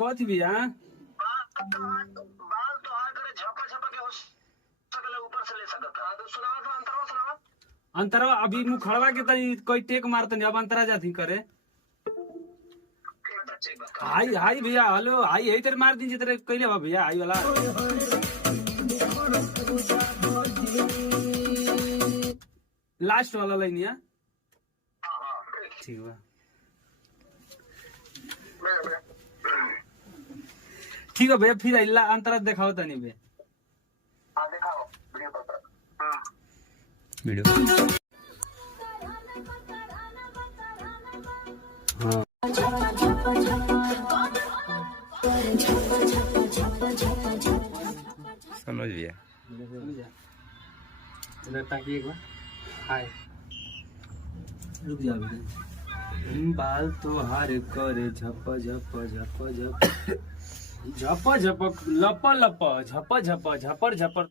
कथी भैया अंतरवा अभी मुखड़वा के तनी कोई टेक मारतनी अब अंतरा जाती करे हाई हाई भैया हेलो हाई यही तेरे मार दीजिए तेरे कैले बा भैया हाई वाला लास्ट वाला लाइन है ठीक बा ठीक है भैया फिर अल्लाह अंतरा दिखाओ तनी बे वीडियो हाँ समझ गया ताकि एक बार हाय रुक जा बाल तो हार करे झप झप झप झप झप झप लप लप झप झप झपर झपर